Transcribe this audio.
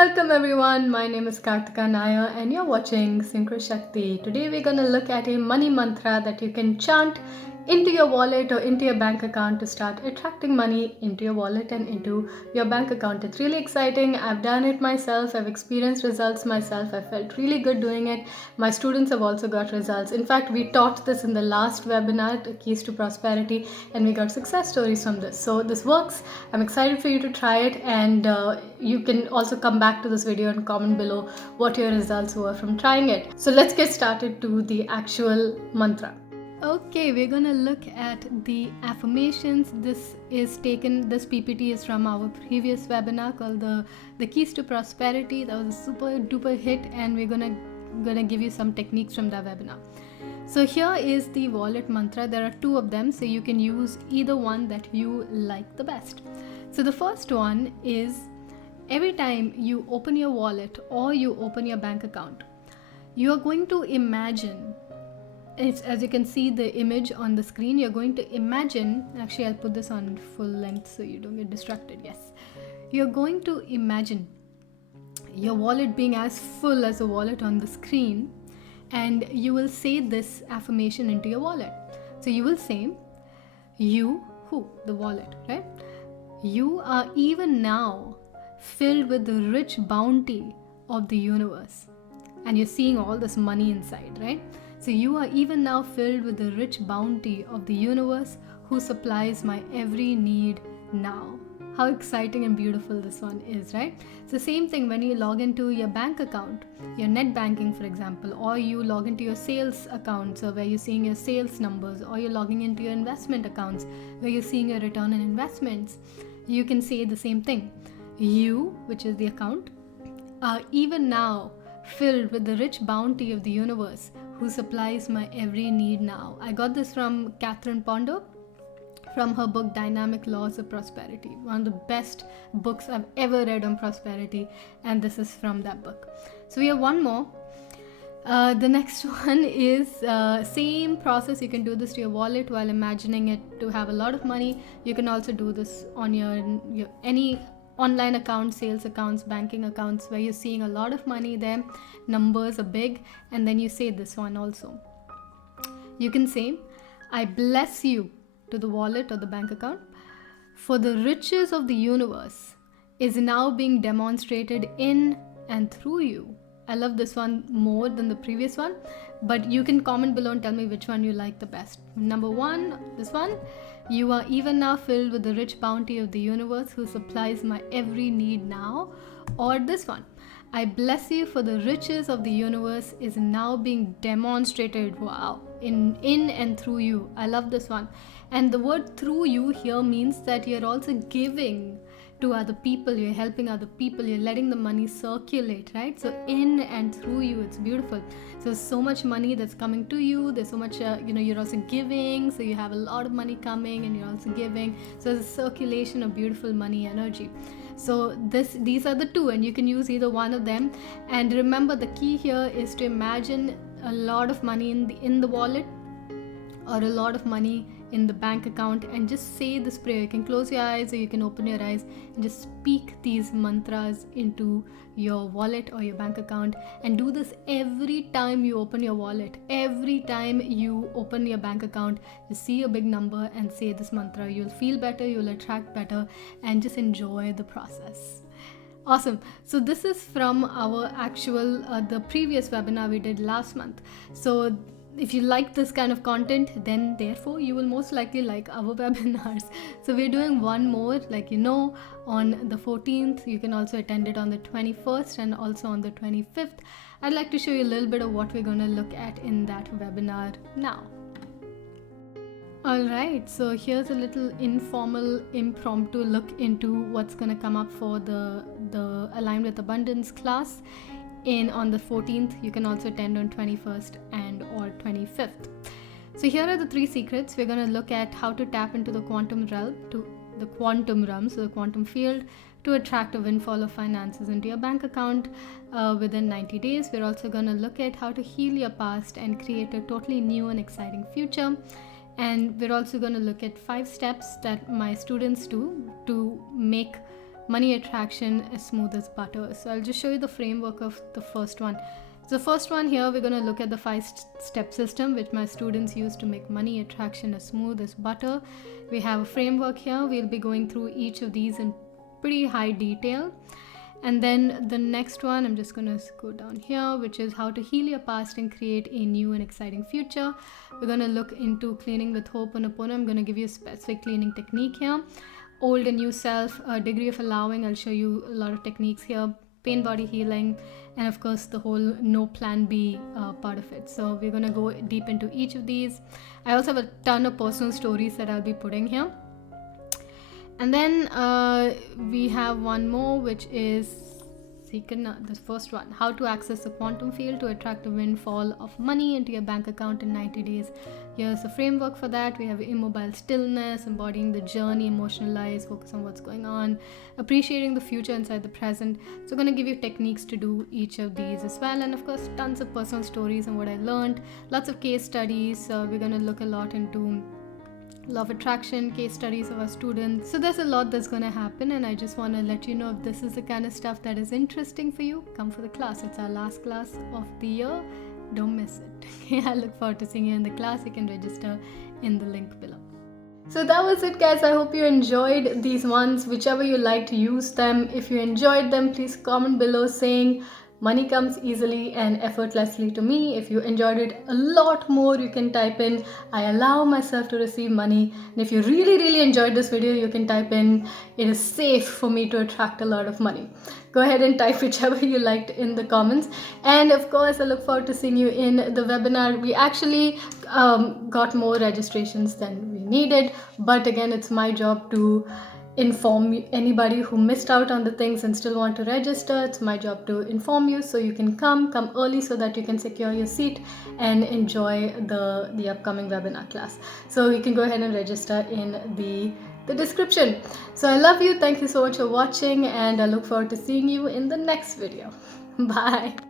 Welcome everyone. My name is Kartika Nair and you're watching Synchro Shakti. Today we're going to look at a money mantra that you can chant into your wallet or into your bank account to start attracting money into your wallet and into your bank account. It's really exciting. I've done it myself. I've experienced results myself. I felt really good doing it. My students have also got results. In fact, we taught this in the last webinar, the Keys to Prosperity, and we got success stories from this. So this works. I'm excited for you to try it, and you can also come back to this video and comment below what your results were from trying it. So let's get started to the actual mantra. Okay, we're gonna look at the affirmations. This PPT is from our previous webinar called the Keys to Prosperity. That was a super duper hit, and we're gonna give you some techniques from that webinar. So here is the wallet mantra. There are two of them, so you can use either one that you like the best. So the first one is every time you open your wallet or you open your bank account, you are going to imagine, as you can see the image on the screen, you're going to imagine, actually I'll put this on full length so you don't get distracted. Yes, you're going to imagine your wallet being as full as a wallet on the screen, and you will say this affirmation into your wallet. So you will say, you, who? The wallet, right? You are even now filled with the rich bounty of the universe. And you're seeing all this money inside, right? So you are even now filled with the rich bounty of the universe who supplies my every need now. How exciting and beautiful this one is, right? It's the same thing when you log into your bank account, your net banking, for example, or you log into your sales accounts, or where you're seeing your sales numbers, or you're logging into your investment accounts where you're seeing your return on investments. You can say the same thing. You, which is the account, are even now filled with the rich bounty of the universe who supplies my every need now. I got this from Catherine Ponder from her book Dynamic Laws of Prosperity, one of the best books I've ever read on prosperity, and this is from that book. So we have one more. The next one is same process. You can do this to your wallet while imagining it to have a lot of money. You can also do this on your any online accounts, sales accounts, banking accounts where you're seeing a lot of money there, numbers are big, and then you say this one also. You can say, I bless you to the wallet or the bank account, for the riches of the universe is now being demonstrated in and through you. I love this one more than the previous one, but you can comment below and tell me which one you like the best. Number one, this one. You are even now filled with the rich bounty of the universe who supplies my every need now. Or this one. I bless you for the riches of the universe is now being demonstrated, wow, in and through you. I love this one. And the word through you here means that you're also giving to other people, you're helping other people, you're letting the money circulate, right? So in and through you, it's beautiful. So much money that's coming to you, there's so much you're also giving, so you have a lot of money coming and you're also giving, so there's a circulation of beautiful money energy. So these are the two, and you can use either one of them. And remember, the key here is to imagine a lot of money in the wallet or a lot of money in the bank account, and just say this prayer. You can close your eyes or you can open your eyes and just speak these mantras into your wallet or your bank account, and do this every time you open your wallet, every time you open your bank account. You see a big number and say this mantra. You'll feel better, you'll attract better, and just enjoy the process. Awesome. So this is from our actual the previous webinar we did last month. So if you like this kind of content, then therefore you will most likely like our webinars. So we're doing one more, on the 14th. You can also attend it on the 21st and also on the 25th. I'd like to show you a little bit of what we're going to look at in that webinar now. Alright, so here's a little informal, impromptu look into what's going to come up for the Aligned with Abundance class on the 14th. You can also attend on 21st and or 25th. So here are the 3 secrets. We're going to look at how to tap into the quantum realm, so the quantum field, to attract a windfall of finances into your bank account within 90 days. We're also going to look at how to heal your past and create a totally new and exciting future. And we're also going to look at 5 steps that my students do to make money attraction as smooth as butter. So I'll just show you the framework of the first one. So the first one here, we're going to look at the 5-step system which my students use to make money attraction as smooth as butter. We have a framework here. We'll be going through each of these in pretty high detail. And then the next one, I'm just going to go down here, which is how to heal your past and create a new and exciting future. We're going to look into cleaning with Ho'oponopono. I'm going to give you a specific cleaning technique here. Old and new self, a degree of allowing. I'll show you a lot of techniques here. Pain body healing, and of course the whole no plan B part of it. So we're going to go deep into each of these. I also have a ton of personal stories that I'll be putting here. And then we have one more, which is the first one, how to access the quantum field to attract a windfall of money into your bank account in 90 days. Here's the framework for that. We have immobile stillness, embodying the journey, emotionalize, focus on what's going on, appreciating the future inside the present. So I'm going to give you techniques to do each of these as well. And of course, tons of personal stories and what I learned, lots of case studies. We're going to look a lot into law of attraction, case studies of our students. So there's a lot that's going to happen, and I just want to let you know, if this is the kind of stuff that is interesting for you, come for the class. It's our last class of the year. Don't miss it. Okay, I look forward to seeing you in the class. You can register in the link below. So that was it, guys. I hope you enjoyed these ones. Whichever you like to use them. If you enjoyed them, please comment below saying money comes easily and effortlessly to me. If you enjoyed it a lot more, you can type in I allow myself to receive money. And if you really enjoyed this video, you can type in it is safe for me to attract a lot of money. Go ahead and type whichever you liked in the comments. And of course, I look forward to seeing you in the webinar. We actually got more registrations than we needed, but again, it's my job to inform anybody who missed out on the things and still want to register. It's my job to inform you, so you can come early so that you can secure your seat and enjoy the upcoming webinar class. So you can go ahead and register in the description. So I love you. Thank you so much for watching, and I look forward to seeing you in the next video. Bye.